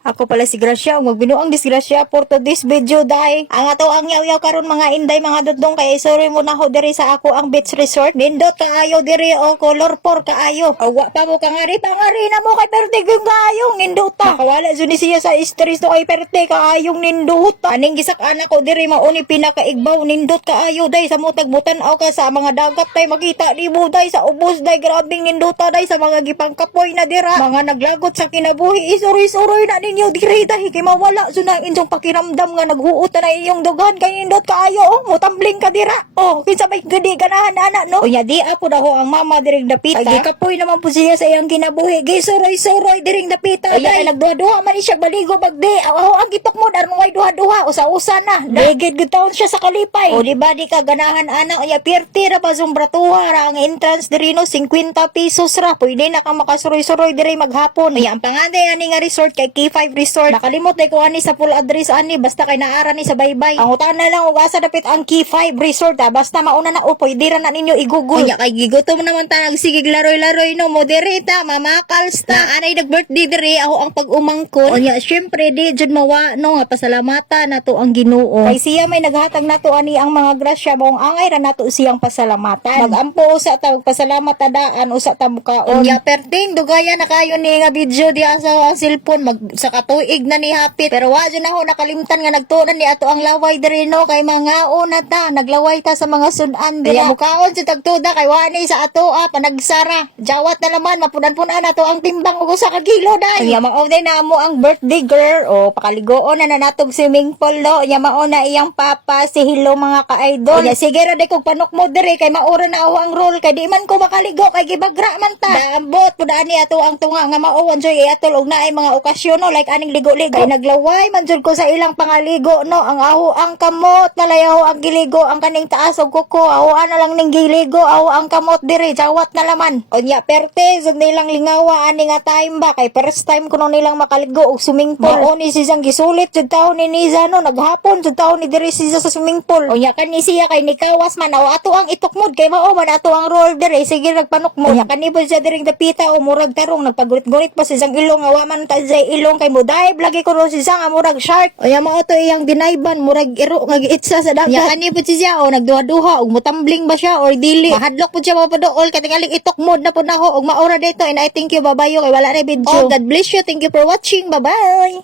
Ako pala si Gracia, ug magbinuang disgrasya for today's video day. Ang ato ang yaw-yaw karon mga inday mga dudong kay sorry mo na ho diri sa ako ang beach resort. Nindot kaayo diri o color por kaayo. Awa pa mo kangari pangari na mo kay perte gyud kaayong ninduta. Makawala jud ni siya sa stress no kay perte kaayong ninduta. Aning gisak anak ko diri mauni pinakaigbaw nindot kaayo day sa mutag butan-aw ka sa mga dagat tay makita ni mo day sa ubos day grabing ninduta day sa mga gipangkapoy na dira. Mga naglagot sa kinabuhi isuroy-suroy na ninyo diri dahil kay mawala so na inyong pakiramdam nga naghuot na iyong dugan kay indot kaayo mutambling ka dira kinsa may gudi ganahan ana no unya di apo daw ang mama diring dapita ay gikapoy naman po siya sa iyang kinabuhi gisuroy-suroy diring dapita ay nagduha-duha man siya baligo bagdi ang gitok mo daron way duha-duha usa-usa na dagid gitaon siya sa kalipay o di ba di ka ganahan ana unya pirti ra pa sombratuha ra ang entrance diri no 50 pesos ra pwede na kang makasuroy-suroy diri maghapon unya ang panganday ani nga resort kay K5 Resort. Nakalimot na ko ani sa full address ani basta kay naara ni sa baybay. Ang utan na lang ug asa dapit ang K5 Resort basta mauna na upoy dira na ninyo igugol. Nya kay gigutom naman ta nagsigig laroy-laroy no moderita mamakals ta anay nag-birthday diri ako ang pag-umangkon. Nya syempre di jud mawa no nga pasalamatan nato ang Ginoo. Kay siya may naghatag nato ani ang mga grasya maong angay ra nato siyang pasalamatan. Magampo usa ta og pasalamat daan usa ta mukaon. Nya perting dugaya na kayo ni nga video di sa cellphone sa katuig na ni hapit pero wa jud na ho nakalimtan nga nagtunan ni ato ang laway diri no kay mga una ta naglaway ta sa mga sunan diri mukaon si tagtuda kay wa ni sa ato panagsara jawat na naman mapunan-punan nato ang timbang ug usa ka kilo dai nya mao day na mo ang birthday girl pakaligoon na natog swimming pool no nya mao na iyang papa si Hello mga ka-idol nya sige ra day kog panukmo diri kay maura na ako ang role kay di man ko makaligo kay gibagra man ta daambot pud ani ato ang tunga nga mao joy atol og naay mga okasyon no like aning ligo-ligo kay naglaway man jud ko sa ilang pangaligo no ang aho ang kamot nalayaho ang giligo ang kaning taas og kuko aho na lang ning giligo aho ang kamot diri jawat na laman unya perte jud nilang lingawa ani nga time ba kay first time kuno nilang makaligo og swimming pool mao ni siyang gisulit jud taon ni Niza no naghapon jud taon ni diri siya sa swimming pool unya kani siya kay nikawas man ato ang itukmod kay mao man ato ang roll diri sige nagpanukmod unya kani po siya diring dapita o murag tarong nagpagulit-gulit pa siyang ilong nga wa man ta sa ilong kay mo dive lagi ko ro siya nga murag shark unya mao to iyang dinayban murag iro nga giitsa sa dagat unya kani po siya nagduha-duha og mutambling ba siya or dili mahadlok po siya mapaduol kay tingali itukmod na pud nako og maura dito and I thank you babayo kay wala na video God bless you thank you for watching bye bye